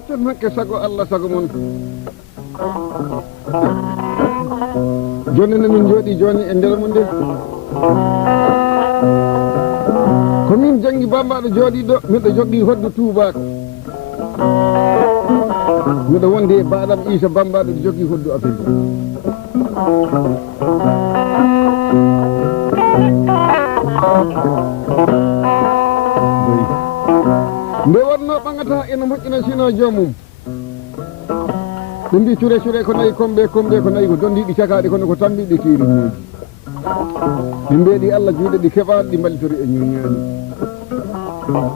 gaccon hakke sago Allah sago mon joni min jooɗi joni e nder mon nde ko min jangi bambaɗo jooɗi ɗo miɗo jogii hoddu tuubako miɗo wonde e baɗam Isa bambaɗo ɗo jogii hoddu Afrique nde wonno ɓagata ene moƴƴina sino joomum ɓe mbi cure ko nayi komɓe ko nayi ko dondiɗi cakaɗe kono ko tambiɗe kiiri ñuuji ɗi mbeeɗi Allah juuɗe ɗi keɓaɗe ɗi mballitori e ñuñaani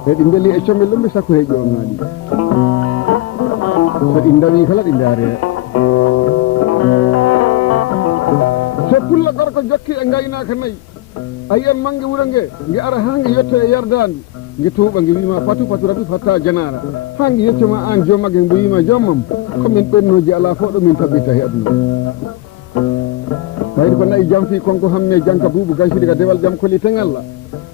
e ɗi beeli e comel ɗumɓe sakko he ƴooŋaaɗi so ɗi ndawi kala ɗi ndaare so pulla gorko jokki e ngaynaaka nayi a yiyan mangge wuro nge nge ara haa nge yetto e yardaandu nge tuuɓa nge wiima patu rabi fatta janara haa nge yettoma aan joomagge mbo wiima jommam komin ɓennoji alaa fof ɗo min tabbita he aduna wayde ko nayi jam fii konko hamme janka buubu gansidi ka dewal jam koli teŋalla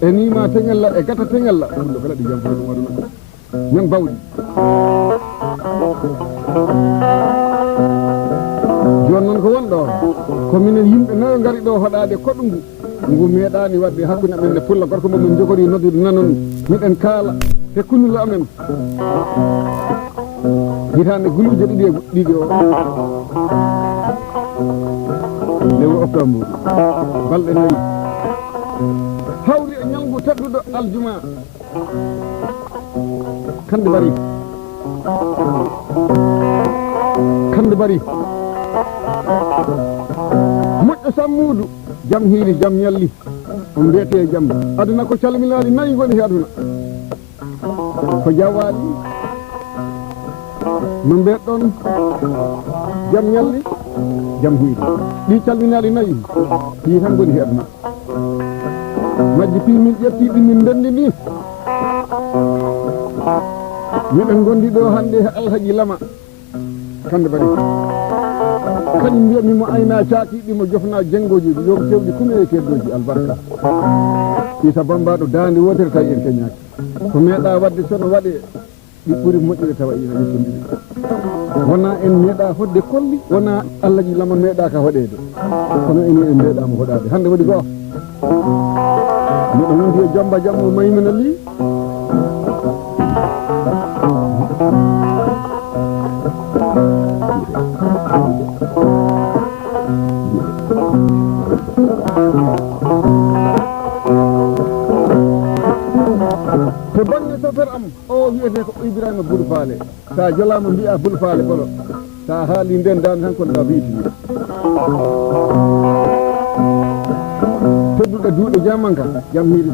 e niima teŋalla e gata teŋalla ɗum ɗo kala ɗi jam fii ɗum aduna men bawɗi joni noon ko wonɗo ko minen yimɓe nayo ngari ɗo hoɗade koɗɗu ngu meeɗani wadde hakkude amen e pulla gorko momin jogori noddude nanon miɗen kaala te kunnulo amen hitande guluje ɗiɗi o lewru octobre balɗe nayi hawri e ñalngu tedduɗo aljuma kande bari moƴƴo sammudu jam hiiri jam ñalli on mbiyete jam aduna ko calminaali nayi woni he aduna ko jawaali no mbeɗɗon jam ñalli jam hiiri ɗi calminaali nayi ɗi tan goni he aduna majji pi min ƴettiɗi min ndenndi ni miɗen gondi ɗo hannde e alhaji lama kande bari kañum mbiyatmimo ayna caakiɗimo jofna jenggoji yoɓe cewɗi kume e keddoji albarka Isa bambaɗo dande wotere tawi en keñaki ko meeɗa wadde sono waɗe ɗi ɓuuri moƴƴude tawa ina yettondiɗi wona en meeɗa hodde kolli wona allahji lama meeɗa ka hoɗede kono enen en meeɗamo hoɗade hande waɗi goo miɗo wondi e jomba jammo maymina li to bange chauffeur am o wiyete ko Ibrahima Bulu Faale sa jolama mbiya Bulu Faale ɓolo sa haali nden dande tan kono ɗa wiytini tedduɗo duuɗe jamanka jam hiiri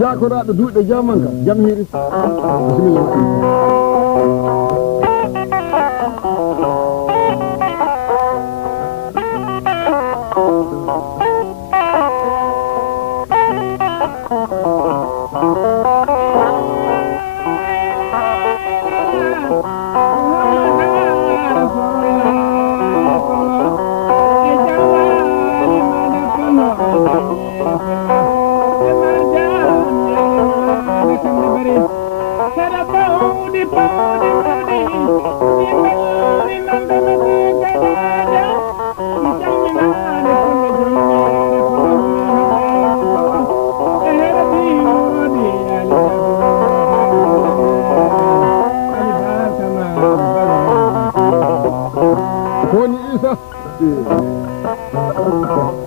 jakoraɗo duuɗe jamanka jam hiiri bisimilla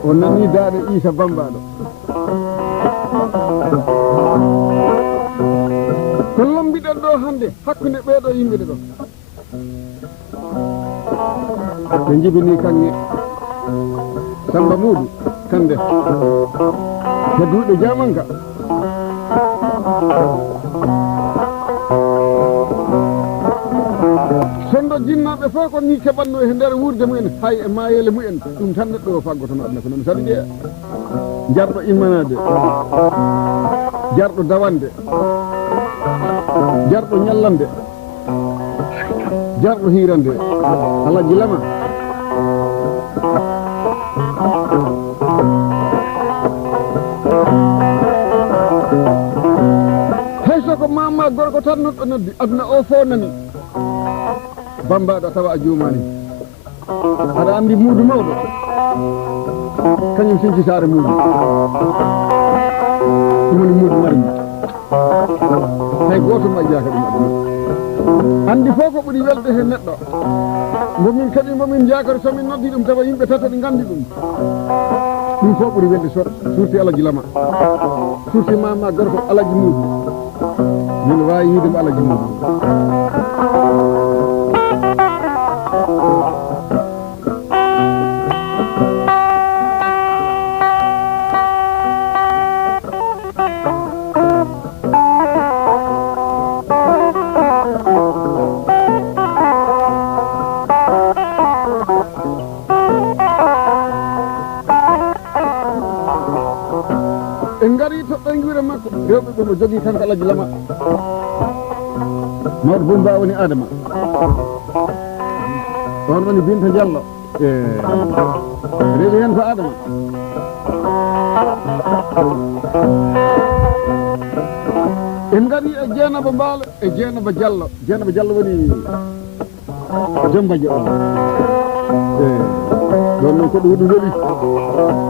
o nani daade Isa bambaɗo ko lombiɗen ɗo hande hakkude ɓeeɗo yimɓeɗe ɗo ɓe jibini kanŋe Samba Muudu kande ko duuɗe jamanka sondo jinnaɓe fof ko ni keɓanno e nder wurde mumen hay e mayele mumen ɗum tan neɗɗo o faggotono aduna ko noon saɗi ƴeeya jarɗo immanade jarɗo dawande jarɗo ñallande jarɗo hirande alaji lama gorko tan non ɗo noddi aduna o fo nani bambaɗo tawa a juumani aɗa andi muudu mawɗo kañum sinci saare muudu ɗum woni muudu marmi hay goto majjaka ɗum aduna andi fof ko ɓuri welde he neɗɗo momin kadi momin jakori somin noddi ɗum tawa yimɓe tato ɗi gandi ɗum ɗum fof ɓuri welde surti alaji lama surti mama gorko alaji muudu min wawi yidemo alaji muudu en gari toɓɓen guure makko rewɓe ɓe mo jogui kanko alaji lama mawɗo Bumba woni Adama on woni Binta Diallo rewi hen ko Adama en gari e Dieynaba Mbaalo e Dieynaba Diallo woni Jombaji o ɗon noon ko ɗum ɗum weeli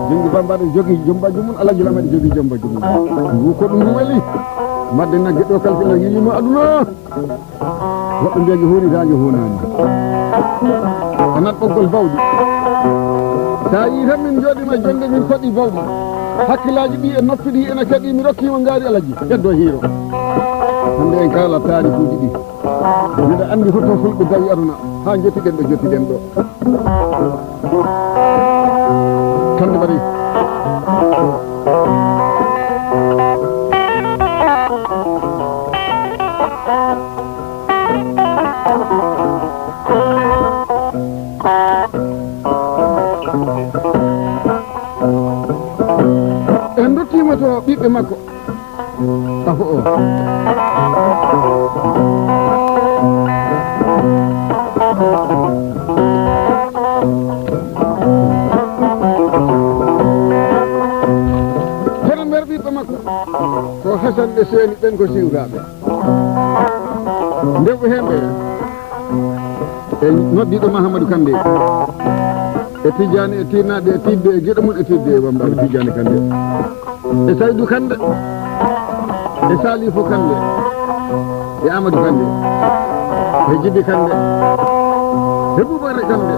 jongi Bambaɗo jogui jombaji mum alaji lama ɗe jogui jombaji mum ngu ko ɗum weeli madde nagge ɗo kalfina yilimo aduna woɓɓe mbiya johunidajo hunani anan ɓoggol bawɗi sa yi tan min jooɗima jonde min faɗi bawɗi hakkillaji ɗi e noppi ɗi ene kadi mi rokkima ngaari alaji ƴeddo hiiro hande en kala taarikuji ɗi mbiɗa andi hoto fulɓe dawi aduna ha jettiɗen ɗo jettiɗen ɗo kande mbaɗi en dokkima to ɓiɓɓe makko afo o kono nder ɓiɓɓe makko ko hasanɓe seeni ɓen ko siwgaɓe ndewɓe henɓe e noddiɗo Mahamadou Kandé e Tidiane e Tinnaɗe e Tidde e gueɗo mum e Tidde e Bambaɗo Tidiane Kandé e Saydou Kandé e Salifou Kandé e Amadou Kandé e Djibi Kandé e Boubacar Kandé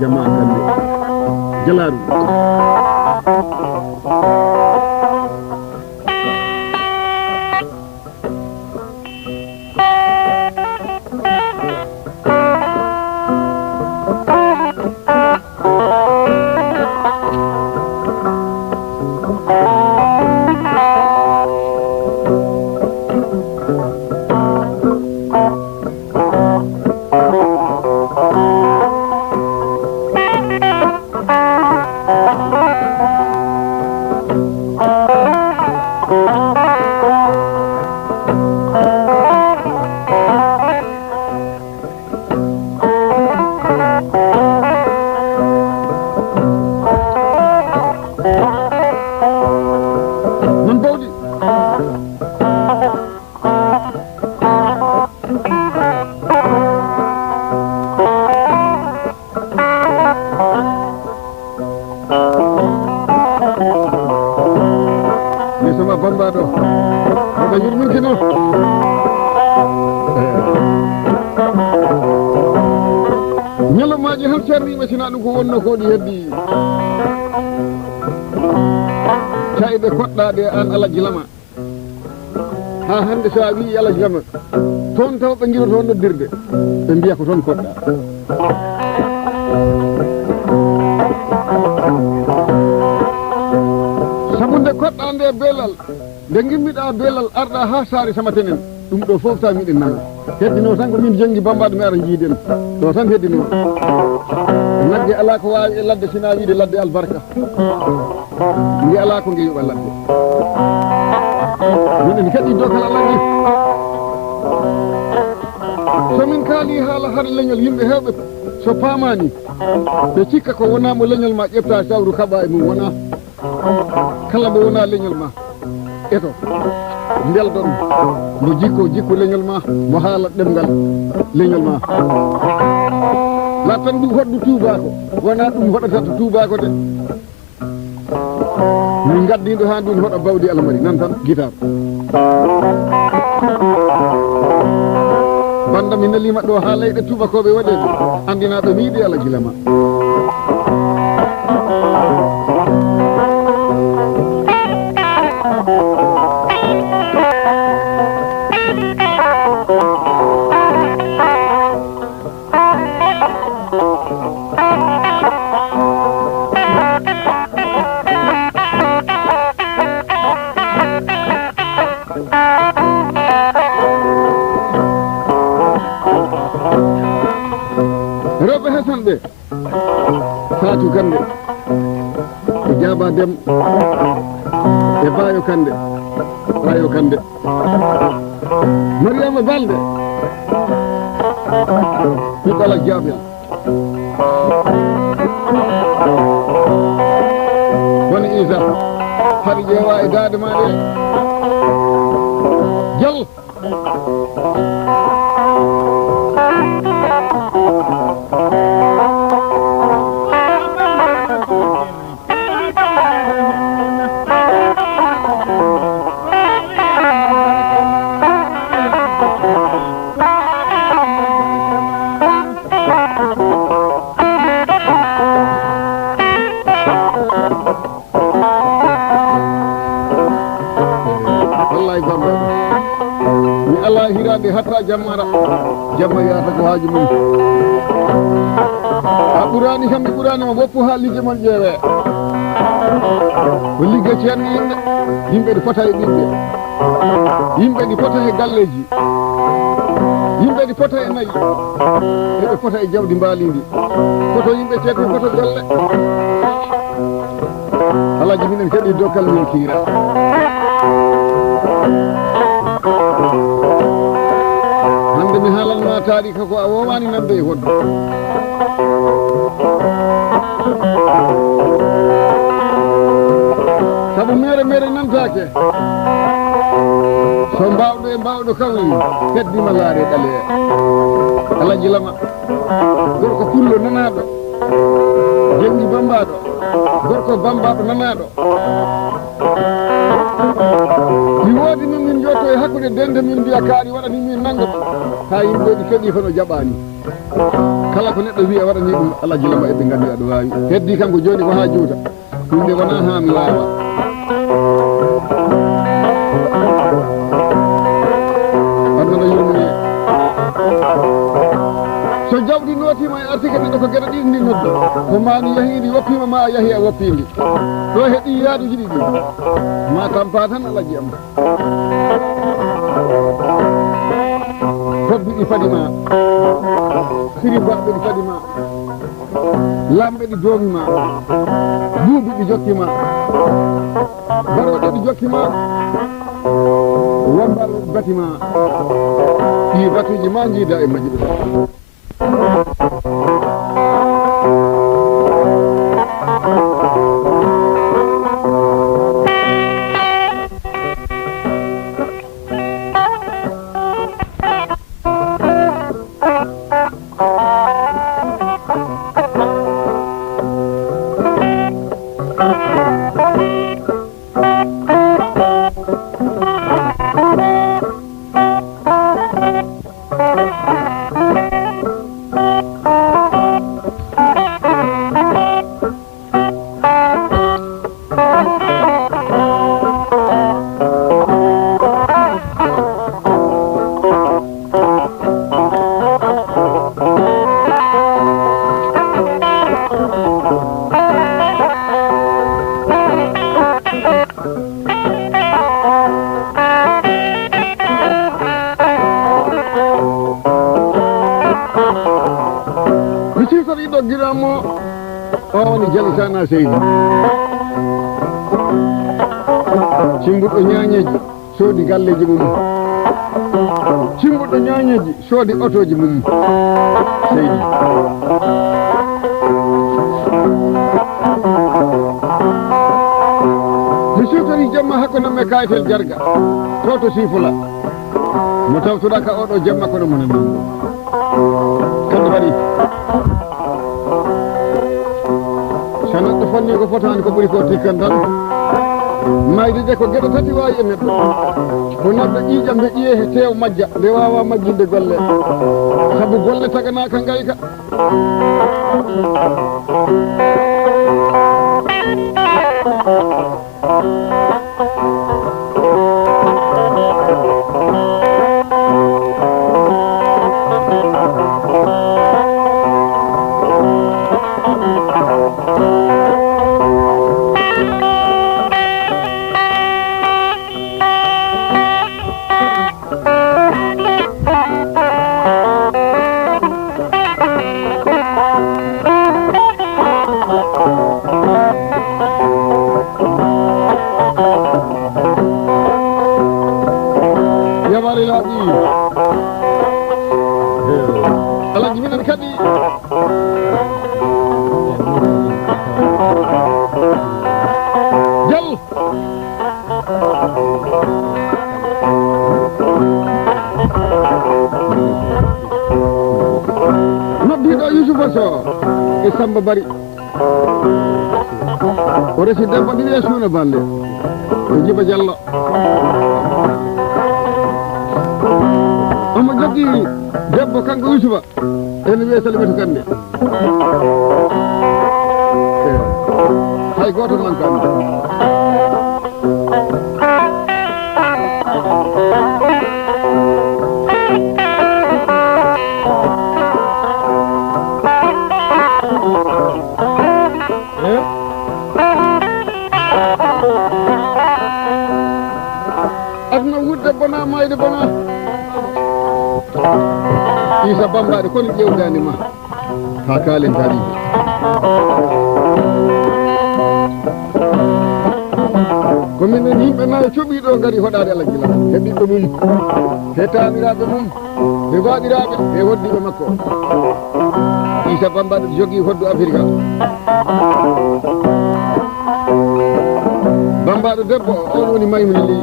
Jama Kandé Jalaru Bambaɗo oɗo yurminkino ñalomaji han ceerniɓe sina ɗum ko wonno ko ɗi heddi cayɗe koɗɗaɗe an alaji lama ha hande sa wi alaji lama toon taw ɓe guila toon noddirde ɓe mbiya ko toon koɗɗa sabu nde koɗɗa nde belal nde gimmiɗa belal arɗa ha saare samatenen ɗum ɗo fof ta miɗen nana heddino tan ko min jongi Bambaɗo mi ara jiiden ɗo tan heddino nagge ala ko wawi e ladde sina wiide ladde albarka ngi ala ko ngeyoɓa ladde minen kadi dokal alaji somin kaali haala har leñol yimɓe hewɓe so paamani ɓe cikka ko wonamo leñol ma ƴefta sawru kaɓa e mum wona kala mo wona leñol ma eto belɗon mo jikku leñol ma mo haala ɗemgal leñol ma lattan ɗum hoɗɗu tubako wona ɗum hoɗata to tubako de min gaddiɗo ha ɗum hoɗa bawdi almari nan tan guitar banda mi nalima ɗo ha leyɗe tubakoɓe waɗede andinaɓe miiɗi Allah gilama rewɓe hesanɓe Fatou Kande e Diaba Dem e Bayo Kande Bayo Kande Mariama Balde ɓiɓɓala Diabel woni Isa haɗi ƴeewa e daade ma ɗe Dial mi ala hirande hatta jammara jamma yata ko haaju mum a ɓurani kam mi ɓuranima woppu haaliji mon ƴeewe ko ligge ceerno yimɓe ɗi pota e ɓiɓɓe yimɓe ɗi pota e galleji yimɓe ɗi pota e nayi eɓe pota e jawdi mbalidi poto yimɓe ceerno poto golle alaji minen kadi dokkal min kiira hande mi haalanma taarika ko a wowani nande e hoddu sabu mere nantake so mbawɗo e mbawɗo kawri heddima laare ɗale alaji lama gorko pullo nanaɗo jengi bambaɗo gorko bambaɗo nanaɗo mi woodi min min jotto e hakkude dende min mbiya kaari waɗani min nangam ha yimɓeɓe keeɗi kono jaɓani kala ko neɗɗo wiya waɗani ɗum alaji lama eɓe gandi aɗa wawi heddi kanko joni ko ha juuta ɗumde wona ha mi wawa aduna yurmine so jawdi notima e artike neɗɗo ko gueɗe ɗiɗi ndi nodda ko mani yahidi woppima ma a yahi a woppindi ɗo heeɗi yaaduji ɗiɗi ma tampa tan alaji am tobbi ɗi padima siribaɓe ɗi padima lamɓe ɗi doomima buubi ɗi jokkima baroɗe ɗi jokkima wambal batima ɗi batuji ma jiida e majji ɓe ɗoggiramo o woni jalisana seydi cimbuɗɗo ñañeji soodi galleji mum cimbuɗɗo ñañeji soodi otoji mum seydi mi siwtori jamma hakkunde ɗum e kayetel jarga to to sifula mo tawtuɗa ka oɗo jamma kono mona nango kadi waɗi so neɗɗo fonni ko fotani ko ɓuuri ko tikkan tan mayde de ko gueɗe tati wawi e neɗɗo ko neɗɗo ƴiiƴa mbe ƴiye he tew majja nde wawa majjinde golle saabu golle taganaka gayka alaji minen kadi jal noddiɗo Youssoufa Sow e Samba Bari o resi debbo ɗiɗi e suuna bande e Djiba Diallo omo jogii debbo kanko Youssoufa ene wiye Salimata Kande hay goto mankani aduna wudde bona mayde bona Issa Bambaɗo kono ƴewdani ma ha kaalen tari kominen yimɓe nayo coɓiɗo gari hoɗade Allah gila he ɓiɓɓe mum he tamiraɓe mum he waɗiraɓe he hoddiɓe makko Issa Bambaɗo jogui hoddu Afrique Bambaɗo debbo on woni Maymuna Ly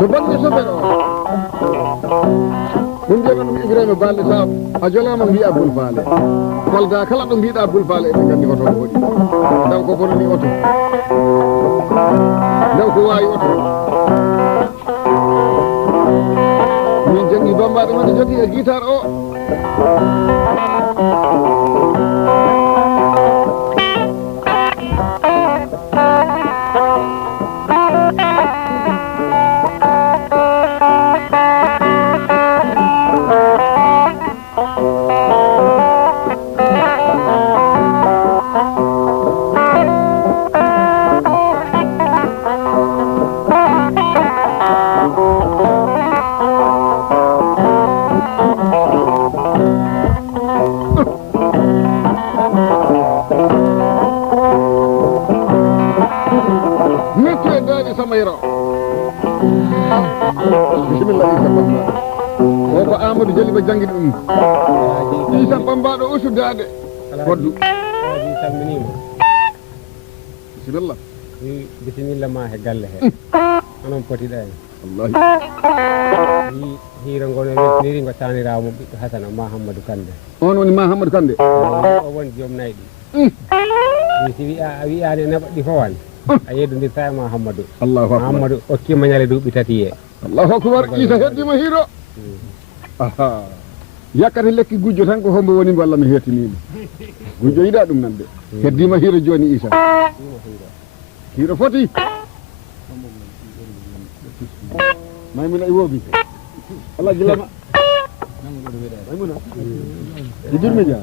to banggue sofere o ɗum jeeɓa ɗum Ibrahima Balde Saw a jolama mbiya Bul Faale Kolda kala ɗo mbiɗa Bul Faale eɓe gandi oto o hoɗi ndaw ko bonani oto ndaw ko wawi oto min janggi Bambaɗo mane jogui e guitare o Samayra bismillah Issa Bambaɗo o ko Amadou Jaliba jangguiɗi ɗum Issa Bambaɗo usudade hoddu salminima bisimilla bisimilla ma he galle he onon potiɗa en wallahi hiiro ngono weltiniri ngo tanirawo mo ɓiɗɗo Hasana Mahamadou Kande on woni Mahamadou Kande o woni joom nayɗi si a wiyani neɓaɗɗi fof a yeddodirta e Mahamadou Allahu akbar Mahamadou okkima ñale duuɓi tati e Allahu akbar Issa heddima hiiro aha yakkata lekki gujjo tan ko hombo woni walla mi hettinima gujjo yiɗa ɗum nande heddima hiiro joni Issa hiiro foti Maymuna e woobi Allah gilama Maymuna jidirmi dia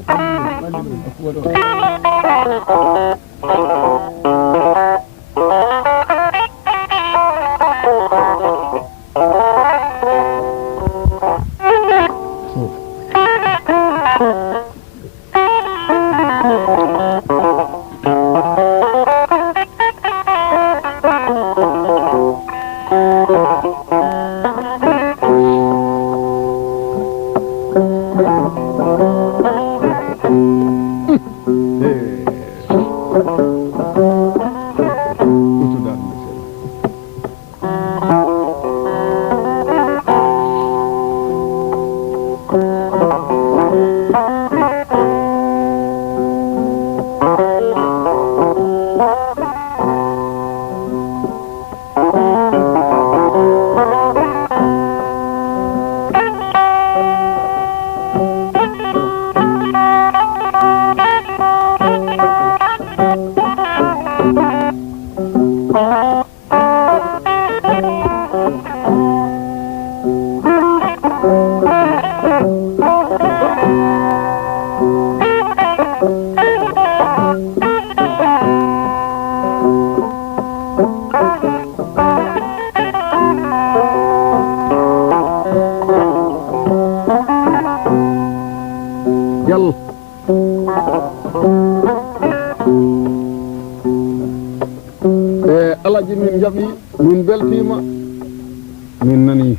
min nani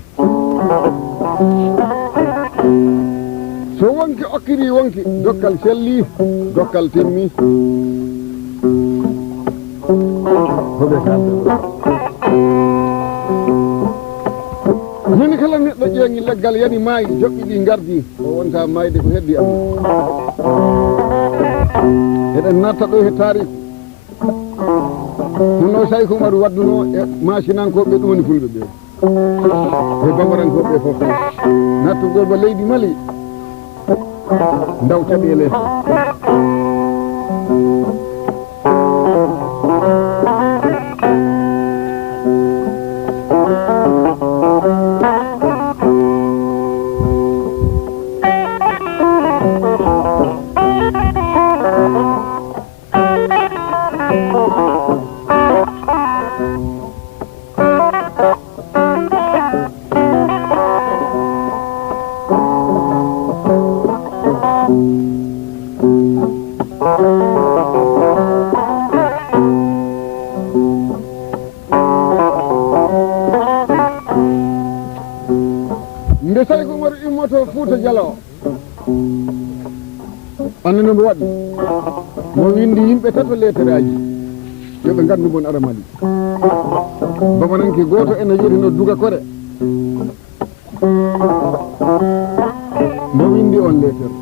so wonki okkiri wonki dokkal selli dokkal timmi hoɓe kalde min kala neɗɗo ƴeeŋi leggal yani maayi joɓɓi ɗi gardi o wonta maayde ko heddi am eɗen natta ɗo he tariku hono Saykou Oumarou wadduno e masinankoɓe ɗum woni fulɓe ɓe e bambarankoɓe fof nattugol ba leydi Mali ndaw caɗele nde Saykou Oumarou immoto Fouta Jalao anne no mbo waɗi mo windi yimɓe tato lettere aji yoɓe gandu mon ara Mali bamananke goto ene yetino Duga Kore mo windi on lettere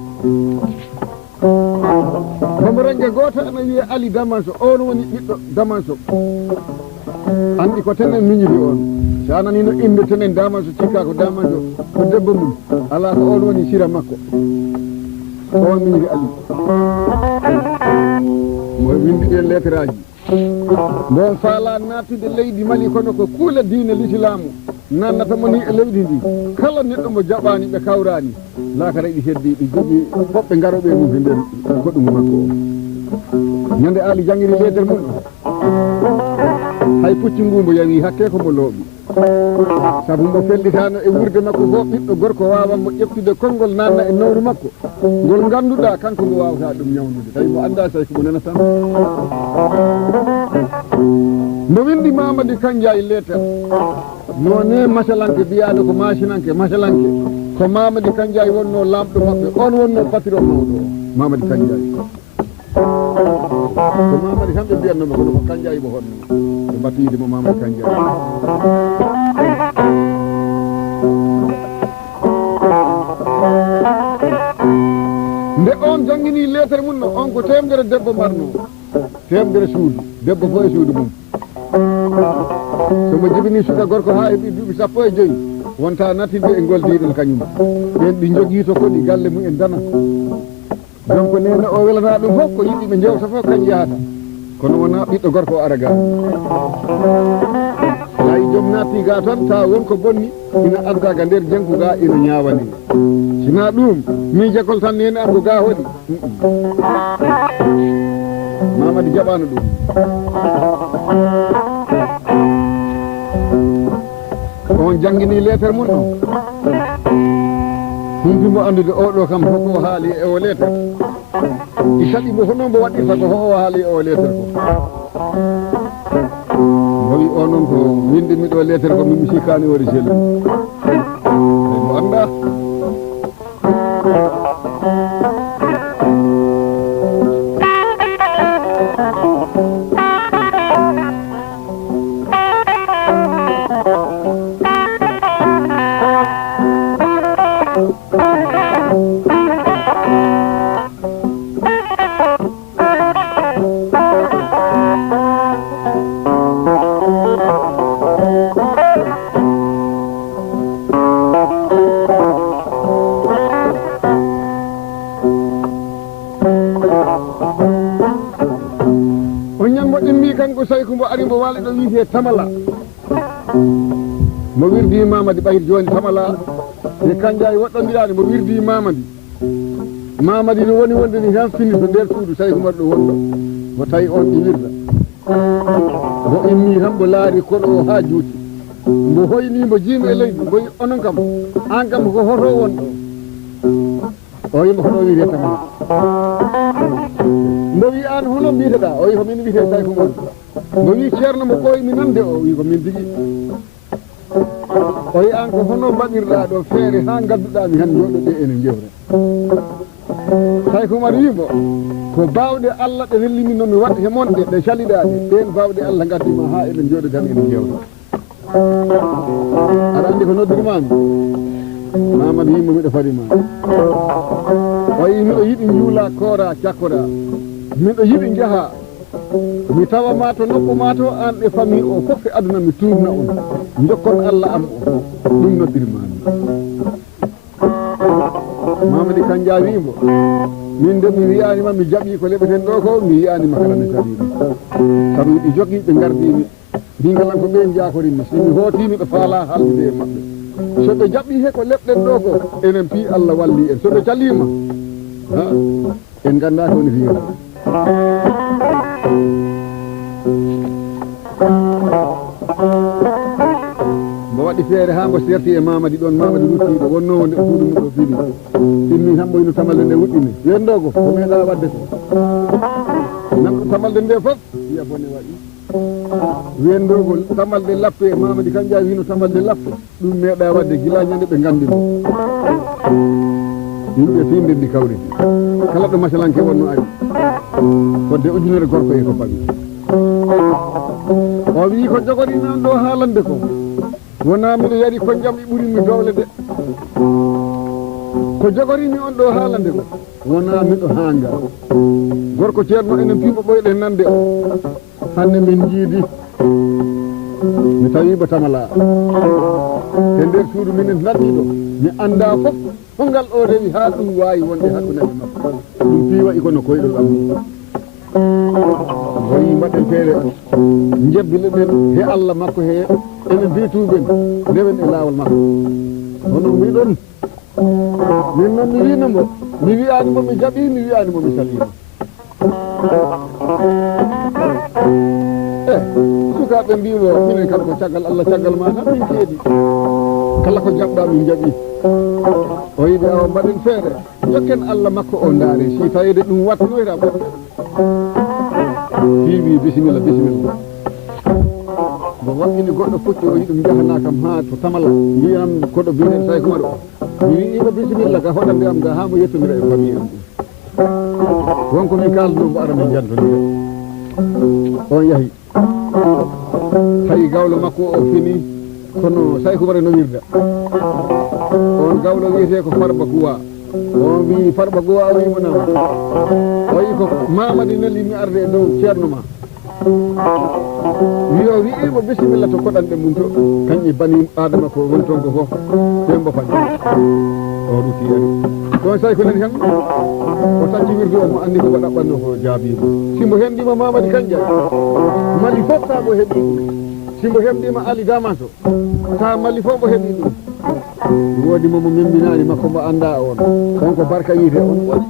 bamaranke goto ene wiye Ali Damanso on woni ɓiɗɗo Damanso andi ko tenen miñiri on sa nanino inde tenen Damanso cikka ko Damanso ko debbo mum ala ko on woni sira makko on miñiri Ali mo windi ɗen lettre aji bon faala nattude leydi Mali kono ko kuule diine l'islamu nannatamo ni e leydi ndi kala neɗɗo mo jaɓani ɓe kawrani lakara ɗi heddi ɗi jogui hoɓɓe garoɓe mum e nder goɗɗum makko o ñande Ali jangiri lettere mum hay pucci ngumbo yawi hakke ko mo looɓi sabu mo fellitano e wurde makko fo ɓiɗɗo gorko wawa mo ƴeftude konngol nanna e nawru makko ngol ganduɗa kanko mo wawata ɗum ñawnude tawi mo anda Saykou mo nana tan mo windi Mamadi Kandiaye lettere none masalanke mbiyaɗo ko masinanke masalanke ko Mamadi Kandiaye wonno lamɗo maɓɓe on wonno patron mawɗo o Mamadi Kandiaye ko Mamadi kamɓe mbiyatnoma kono ko Kandiaye mo honno ɓe mbatide mo Mamadi Kandiaye nde on jangini lettere mum no on ko temedere debbo marno temedere suudu debbo fo e suudu mum somo jibini suka gorko ha e duuɓi 15 wonta natinde e goldiɗon kañum ɓen ɗi jogui to kodi galle mum en dana donc nene o welata ɗum fof ko yiɗi ɓe jewta fof kañ yahata kono wona ɓiɗɗo gorko o ara ga hay joom natti ga tan ta wonko bonni ina adda ga nder jenku ga ina ñawani sina ɗum mi jakol tan nene argo ga hoɗi Mamadi jaɓano ɗum on jangini lettere mum ɗo humpimo andude oɗo kam hoko haali e o lettere i saɗimo hono mbo waɗirta ko ho o haali e o lettere ko mo wi o noon ko windimi ɗo lettere ko mimi sikkani wori selu mo anda Saykou mbo ari mbo waali ɗo wiite Tamala mo wirdi Mamadi ɓayir joni Tamala e Kandiaye woɗɗondirani mo wirdi Mamadi no woni wonde ni tan fini to nder suudu Saykou Oumarou ɗo wonɗo mo tawi on ɗi wirda mo immi tan mbo laari koɗo o ha juuti mbo hoyni mbo jiimi e leydi mbo onon kam an kam ko hoto wonɗo o yimo hono wiite Tamala mbo wi an hono mbiteɗa o wi ko min wiite Saykou Oumarou mbo wi ceerno mo ɓooyi mi nande o wi ko min tigi o yi an ko hono mbaɗirɗa ɗo feere ha gadduɗami han joɗoɗe enen jewre Saykou Oumar wimo ko bawɗe Allah ɗe wellimi nomi waɗa he monɗe ɗe caliɗaɗe ɗen bawɗe Allah gaddima ha eɗen jooɗo tan enen jewre aɗa andi ko noddirmami Mamadou yimmo miɗo farima o yi miɗo yiɗi juula koora cakkoɗa miɗo yiɗi jaaha mi tawa ma to nokku ma to an e famille o fof e aduna mi tuubna on jokkon Allah am o ɗum noddirmami Mamadou Kanja wimo min de mi wiyanima mi jaɓi ko leɓeten ɗo ko mi yiyanima kala mi salimi sabu ɗi jogui ɓe gardimi mbingalan ko ɓen jakorimi somi hootimi ɓe faala haldude e mabɓe soɓe jaɓɓi he ko leɓɗen ɗo ko enen pi Allah walli en soɓe calima en ganda ko woni fiyata mbo waɗi feere ha mbo serti e Mamadi ɗon Mamadi wuttiɗo wonno nde suudu mum ɗo fini finni tan ɓoyno tamalde nde wuɗɗini wendogo ko meeɗa wadde ko namɗo tamalde nde fof wiya bone waɗi wendogo tamalde lappe Mamadi Kanja wino tamalde lappe ɗum meeɗa wadde gila ñande ɓe gandimo yimɓe finde ndi kawriti kala ɗo masalanke wonno ari fodde ujunere gorko e ko baɗi o wi ko jogorimi on ɗo haalande ko wona miɗo yari ko jam ɓurimi dowle de ko jogorimi on ɗo haalande ko wona miɗo hanga gorko ceerno enen piiɓo ɓoyɗen nande o hande min jiidi mi tawiba tamala e nder suudu minen ladɗiɗo mi anda fof ko ngal o rewi ha ɗum wawi wonde hakkunaɓe makko ɗum piiwa iko no koyɗol am o yi mbaɗen feere jebbile ɗen he Allah makko he enen bituɓen ndewen e laawol makko hono mbiɗon min noon mi winamo mi wiyanimo mi jaɓi mi wiyanimo mi salima sukaɓe mbimo minen kala ko caggal Allah caggal ma tan min keeɗi kala ko jaɓɗa min jaɓi o yiɓe awa mbaɗen feere jokken Allah makko o ndaare si tawide ɗum watnoyta ɓoɓɓe fiwi bisimilla bisimilla mo waɗɗini goɗɗo fucci o yiɗum jahana kam ha to tamala mbiyam koɗo biyeɗen Saykou Oumar o mi wiima bisimilla ga hoɗande am ga ha mo yettomira e famille am wonko min kalduno mbo ara min jantodira on yahi tawi gawlo makko o fini kono Saykou Oumar no wirda on gawlo wiyete ko Farba Guwa on wi Farba Guwa o wimo nam o yi ko Mamadi nelli mi arde e dow ceerno ma wiyo wi'imo bisimilla to koɗanɗe mum to kañƴi bani adama ko woni toon ko fof ɓe mbofani o ruti ari ɗon Saykou nani tan o tacci wirdu o mo anndi ko ɗaɓɓanno ko jaabimo simbo henɗima Mamadi Kanja mali fof ta mo heeɓi ɗum simbo henɗima Ali Damaso ta mali fof mo heeɓi ɗum woodi momo memminani makko mo anda on ko barka yiite on ɓoɗi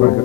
barka